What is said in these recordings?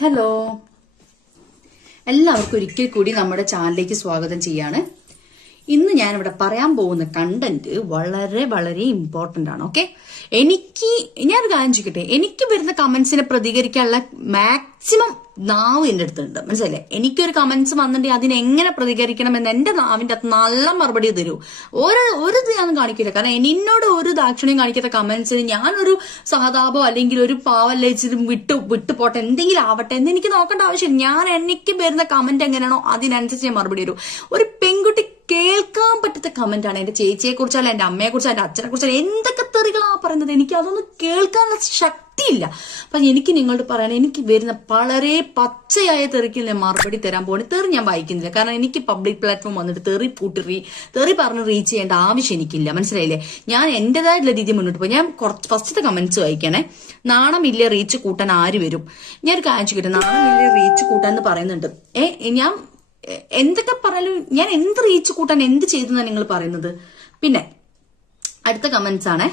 Hello, എല്ലാവർക്കും ഒരിക്കൽ കൂടി നമ്മുടെ ചാനലിലേക്ക് സ്വാഗതം ചെയ്യാണ്. ഇന്ന് ഞാനിവിടെ പറയാൻ പോകുന്ന കണ്ടന്റ് വളരെ വളരെ ഇമ്പോർട്ടന്റ് ആണ്. ഓക്കെ, ഞാനൊരു കാര്യം ചോദിക്കട്ടെ, എനിക്ക് വരുന്ന കമന്റ്സിനെ പ്രതികരിക്കാനുള്ള മാക്സിമം നാവ് എന്റെ അടുത്തുണ്ട്, മനസ്സിലല്ലേ? എനിക്കൊരു കമന്റ്സ് വന്നിട്ടുണ്ടെങ്കിൽ അതിന് എങ്ങനെ പ്രതികരിക്കണം എന്ന് എന്റെ നാവിന്റെ അകത്ത് നല്ല മറുപടി തരൂ. ഒരു ഇത് ഞാൻ കാണിക്കില്ല, കാരണം എന്നോട് ഒരു ദാക്ഷിണ്യം കാണിക്കാത്ത കമന്റ്സിന് ഞാനൊരു സഹതാപോ അല്ലെങ്കിൽ ഒരു പാവല്ലേച്ചിലും വിട്ടു പോട്ടെ, എന്തെങ്കിലും ആവട്ടെ എന്ന് എനിക്ക് നോക്കേണ്ട ആവശ്യമില്ല. എനിക്ക് വരുന്ന കമന്റ് എങ്ങനെയാണോ അതിനനുസരിച്ച് ഞാൻ മറുപടി തരൂ. ഒരു പെൺകുട്ടി കേൾക്കാൻ പറ്റാത്ത കമന്റ് ആണ്. എന്റെ ചേച്ചിയെ കുറിച്ചല്ല, എന്റെ അമ്മയെ കുറിച്ചല്ല, എന്റെ അച്ഛനെ കുറിച്ചല്ല, എന്തൊക്കെ തെറികളാ പറയുന്നത്, എനിക്ക് അതൊന്നും കേൾക്കാനുള്ള ശക്തിയില്ല. അപ്പൊ എനിക്ക് നിങ്ങളോട് പറയാൻ, എനിക്ക് വരുന്ന വളരെ പച്ചയായ തെറിക്ക് ഞാൻ മറുപടി തരാൻ പോകണേ. തെറി ഞാൻ വായിക്കുന്നില്ല, കാരണം എനിക്ക് പബ്ലിക് പ്ലാറ്റ്ഫോം വന്നിട്ട് തെറി പറഞ്ഞ് റീച്ച് ചെയ്യേണ്ട ആവശ്യം എനിക്കില്ല, മനസ്സിലായില്ലേ? ഞാൻ എന്റേതായിട്ടുള്ള രീതി മുന്നോട്ട് പോയി. ഞാൻ കുറച്ച് ഫസ്റ്റത്തെ കമന്റ്സ് വായിക്കണേ. നാണമില്ല റീച്ച് കൂട്ടാൻ ആര് വരും? ഞാനൊരു കാര്യം ചോദിക്കട്ടെ, നാണമില്ല റീച്ച് കൂട്ടാൻ എന്ന് പറയുന്നുണ്ട്. ഞാൻ എന്തൊക്കെ പറഞ്ഞാലും ഞാൻ എന്ത് റീച്ച് കൂട്ടാൻ എന്ത് ചെയ്തെന്നാണ് നിങ്ങൾ പറയുന്നത്? പിന്നെ അടുത്ത കമന്റ്സ് ആണേ.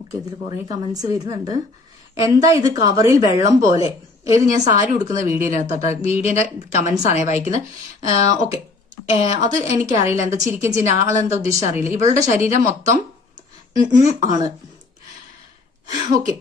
ഓക്കെ, ഇതിൽ കുറെ കമന്റ്സ് വരുന്നുണ്ട്. എന്താ ഇത് കവറിൽ വെള്ളം പോലെ? ഏത് ഞാൻ സാരി ഉടുക്കുന്ന വീഡിയോന്റെ കമന്റ്സ് ആണേ വായിക്കുന്നത്. ഓക്കെ, അത് എനിക്കറിയില്ല, എന്താ ചിരിക്കും ചിന്ന ആളെന്താ ഉദ്ദേശിച്ച അറിയില്ല. ഇവളുടെ ശരീരം മൊത്തം ആണ്. ഓക്കെ,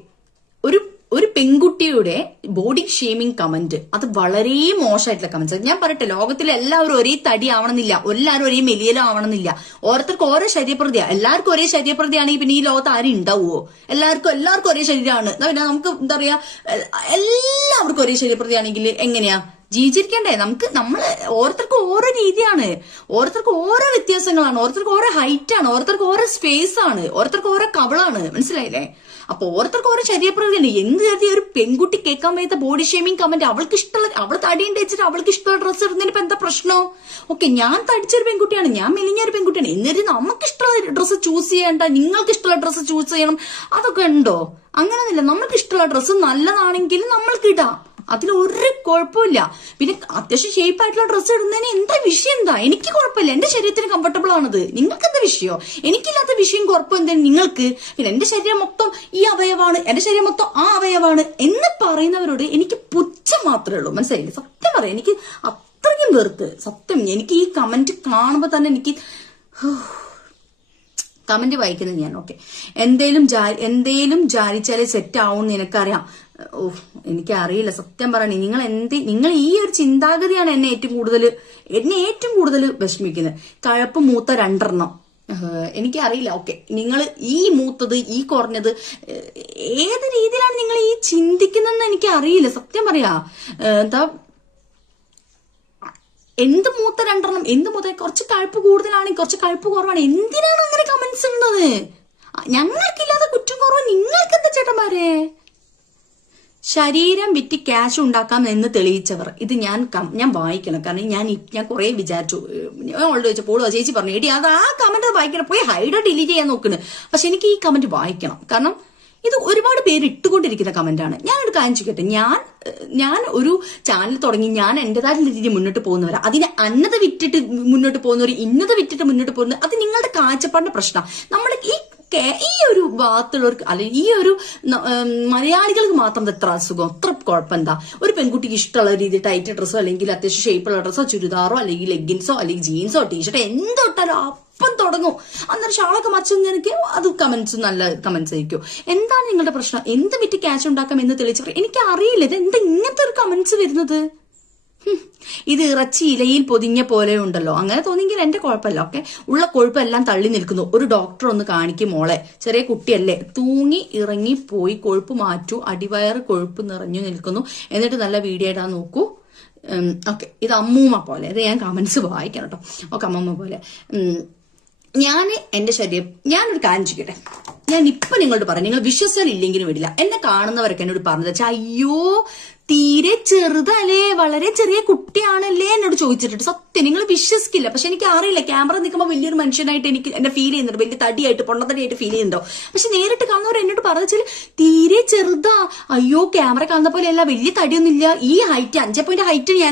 ഒരു പെൺകുട്ടിയുടെ ബോഡി ഷേമിംഗ് കമന്റ്, അത് വളരെ മോശമായിട്ടുള്ള കമന്റ്സ്. ഞാൻ പറയട്ടെ, ലോകത്തിലെ എല്ലാവരും ഒരേ തടി ആവണമെന്നില്ല, എല്ലാവരും ഒരേ മെലിയലോ ആവണമെന്നില്ല. ഓരോരുത്തർക്ക് ഓരോ ശരീരപ്രതിയാ. എല്ലാവർക്കും ഒരേ ശരീരപ്രതിയാണെങ്കിൽ പിന്നെ ഈ ലോകത്ത് ആരും ഉണ്ടാവുമോ? എല്ലാവർക്കും ഒരേ ശരീരമാണ്. നമുക്ക് എന്താ പറയാ, എല്ലാവർക്കും ഒരേ ശരീരപ്രതിയാണെങ്കിൽ എങ്ങനെയാ ജീവിച്ചിരിക്കണ്ടേ? നമ്മള് ഓരോരുത്തർക്കും ഓരോ രീതിയാണ്, ഓരോരുത്തർക്കും ഓരോ വ്യത്യാസങ്ങളാണ്, ഓരോരുത്തർക്ക് ഓരോ ഹൈറ്റ് ആണ്, ഓരോരുത്തർക്ക് ഓരോ സ്പേസ് ആണ്, ഓരോരുത്തർക്ക് ഓരോ കവളാണ്, മനസ്സിലായില്ലേ? അപ്പൊ ഓരോരുത്തർക്ക് ഓരോ ശരീരപ്രകൃതിയാണ്. എന്ത് കരുതി ഒരു പെൺകുട്ടി കേൾക്കാൻ വയ്യാത്ത ബോഡി ഷേമിംഗ് കമന്റ്, അവൾ തടിയുണ്ട് വെച്ചിട്ട് അവൾക്ക് ഇഷ്ടമുള്ള ഡ്രസ്സ് ഇടുന്നതിന് ഇപ്പൊ എന്താ പ്രശ്നം? ഓക്കെ, ഞാൻ തടിച്ചൊരു പെൺകുട്ടിയാണ്, ഞാൻ മെലിഞ്ഞൊരു പെൺകുട്ടിയാണ്, എന്നിട്ട് നമുക്ക് ഇഷ്ടമുള്ള ഡ്രസ്സ് ചൂസ് ചെയ്യേണ്ട, നിങ്ങൾക്ക് ഇഷ്ടമുള്ള ഡ്രസ്സ് ചൂസ് ചെയ്യണം, അതൊക്കെ ഉണ്ടോ? അങ്ങനെയൊന്നുമില്ല. നമുക്ക് ഇഷ്ടമുള്ള ഡ്രസ്സ് നല്ലതാണെങ്കിൽ നമ്മൾക്ക് ഇടാം, അതിലൊരു കുഴപ്പമില്ല. പിന്നെ അത്യാവശ്യം ഷേപ്പ് ആയിട്ടുള്ള ഡ്രസ്സ് ഇടുന്നതിന് എന്താ വിഷയം? എന്താ? എനിക്ക് കുഴപ്പമില്ല, എന്റെ ശരീരത്തിന് കംഫർട്ടബിൾ ആണത്. നിങ്ങൾക്ക് എന്താ വിഷയോ? എനിക്കില്ലാത്ത വിഷയം കുഴപ്പം എന്താ നിങ്ങൾക്ക്? പിന്നെ എന്റെ ശരീരം മൊത്തം ഈ അവയവാണ്, എന്റെ ശരീരം മൊത്തം ആ അവയവാണ് എന്ന് പറയുന്നവരോട് എനിക്ക് പുച്ഛം മാത്രമേ ഉള്ളൂ, മനസ്സിലായില്ലേ? സത്യം പറയാം, എനിക്ക് അത്രയ്ക്കും വെറുത്ത്, സത്യം. എനിക്ക് ഈ കമന്റ് കാണുമ്പോ തന്നെ എനിക്ക് കമന്റ് വായിക്കുന്നത് ഞാൻ. ഓക്കെ, എന്തേലും ജാരിച്ചാലേ സെറ്റ് ആവുമെന്ന് നിനക്കറിയാം. എനിക്കറിയില്ല, സത്യം പറയണേ. നിങ്ങൾ ഈ ഒരു ചിന്താഗതിയാണ് എന്നെ ഏറ്റവും കൂടുതൽ വിഷമിക്കുന്നത്. കഴപ്പ് മൂത്ത 2 എനിക്കറിയില്ല. ഓക്കെ, നിങ്ങൾ ഈ മൂത്തത് ഈ കുറഞ്ഞത് ഏത് രീതിയിലാണ് നിങ്ങൾ ഈ ചിന്തിക്കുന്നതെന്ന് എനിക്ക് അറിയില്ല, സത്യം പറയാ. എന്താ എന്ത് മൂത്ത 2 എന്ത് മൂത്ത? കുറച്ച് കഴുപ്പ് കൂടുതലാണ്, കുറച്ച് കഴുപ്പ് കുറവാണ്, എന്തിനാണ് അങ്ങനെ കമന്റ്സ് ഇടുന്നത്? ഞങ്ങൾക്കില്ലാത്ത കുറ്റം കുറവ് നിങ്ങൾക്ക് എന്താ ചേട്ടന്മാരെ? ശരീരം വിറ്റ് ക്യാഷ് ഉണ്ടാക്കാം എന്ന് തെളിയിച്ചവർ, ഇത് ഞാൻ വായിക്കണം, കാരണം ഞാൻ കുറെ വിചാരിച്ചു. ഓൾഡ് വെച്ചപ്പോൾ ചേച്ചി പറഞ്ഞു, എടി അത് ആ കമന്റ് വായിക്കണം, പോയി ഹൈഡ് ഡിലീറ്റ് ചെയ്യാൻ നോക്കുന്നു. പക്ഷെ എനിക്ക് ഈ കമന്റ് വായിക്കണം, കാരണം ഇത് ഒരുപാട് പേര് ഇട്ടുകൊണ്ടിരിക്കുന്ന കമന്റ് ആണ്. ഞാനൊരു കാര്യം ചോദിക്കട്ടെ, ഞാൻ ഒരു ചാനൽ തുടങ്ങി, ഞാൻ എന്റേതായിട്ടുള്ള രീതിയിൽ മുന്നോട്ട് പോകുന്നവരാ. അതിന് അന്നത വിറ്റിട്ട് മുന്നോട്ട് പോകുന്നവർ, ഇന്നത് വിറ്റിട്ട് മുന്നോട്ട് പോകുന്നവർ, അത് നിങ്ങളുടെ കാഴ്ചപ്പാടിന്റെ പ്രശ്നം. നമ്മൾ ഈ ഒരു ഭാഗത്തുള്ളവർക്ക്, അല്ലെങ്കിൽ ഈ ഒരു മലയാളികൾക്ക് മാത്രം എത്ര അസുഖം, അത്ര കുഴപ്പം എന്താ? ഒരു പെൺകുട്ടിക്ക് ഇഷ്ടമുള്ള രീതി ടൈറ്റ് ഡ്രസ്സോ അല്ലെങ്കിൽ അത്യാവശ്യം ഷേപ്പുള്ള ഡ്രസ്സോ ചുരിദാറോ അല്ലെങ്കിൽ ലെഗിൻസോ അല്ലെങ്കിൽ ജീൻസോ ടീഷർട്ടോ എന്തൊട്ടാലും അപ്പം തുടങ്ങും. അന്നേരം ഷാളൊക്കെ മറിച്ചെങ്കിൽ അത് കമന്റ്സ് നല്ല കമന്റ്സ് ആയിരിക്കും. എന്താണ് നിങ്ങളുടെ പ്രശ്നം? എന്ത് വിറ്റ് ക്യാഷ് ഉണ്ടാക്കാം എന്ന് തെളിയിച്ചവർ, എനിക്ക് അറിയില്ല ഇത് എന്താ ഇങ്ങനത്തെ ഒരു കമന്റ്സ് വരുന്നത്. ഇത് ഇറച്ചി ഇലയിൽ പൊതിഞ്ഞ പോലെ ഉണ്ടല്ലോ, അങ്ങനെ തോന്നിയെങ്കിൽ എന്റെ കുഴപ്പമില്ല. ഓക്കെ, ഉള്ള കൊഴുപ്പെല്ലാം തള്ളി നിൽക്കുന്നു. ഒരു ഡോക്ടർ ഒന്ന് കാണിക്കും മോളെ, ചെറിയ കുട്ടിയല്ലേ, തൂങ്ങി ഇറങ്ങി പോയി കൊഴുപ്പ് മാറ്റൂ, അടിവയറ് കൊഴുപ്പ് നിറഞ്ഞു നിൽക്കുന്നു, എന്നിട്ട് നല്ല വീഡിയോ ഇടാൻ നോക്കൂ. ഓക്കെ, ഇത് അമ്മൂമ്മ പോലെ, ഇത് ഞാൻ കമന്റ്സ് വായിക്കണം കേട്ടോ. ഓക്കെ, അമ്മൂമ്മ പോലെ. എന്റെ ശരീരം, ഞാനൊരു കാര്യം ചെയ്യട്ടെ, ഞാൻ ഇപ്പൊ നിങ്ങളോട് പറയാം, നിങ്ങൾ വിശ്വസിച്ചാൽ ഇല്ലെങ്കിലും വിടില്ല. എന്നെ കാണുന്നവരൊക്കെ എന്നോട് പറഞ്ഞത്, അയ്യോ തീരെ ചെറുതല്ലേ, വളരെ ചെറിയ കുട്ടിയാണല്ലേ എന്നോട് ചോദിച്ചിട്ടുണ്ട്. സത്യം, നിങ്ങൾ വിശ്വസിക്കില്ല. പക്ഷെ എനിക്ക് അറിയില്ല, ക്യാമറ നിൽക്കുമ്പോൾ വലിയൊരു മനുഷ്യനായിട്ട് എന്നെ ഫീൽ ചെയ്യുന്നുണ്ട്, വലിയ തടിയായിട്ട് പൊണ്ണത്തടിയായിട്ട് ഫീൽ ചെയ്യുന്നുണ്ടോ. പക്ഷെ നേരിട്ട് കാണുന്നവർ എന്നോട് പറഞ്ഞാൽ തീരെ ചെറുതാ, അയ്യോ ക്യാമറ കാണുന്ന പോലെ അല്ല, വലിയ തടിയൊന്നുമില്ല, ഈ ഹൈറ്റ് 5 പോയിന്റ് ഹൈറ്റ് ഞാൻ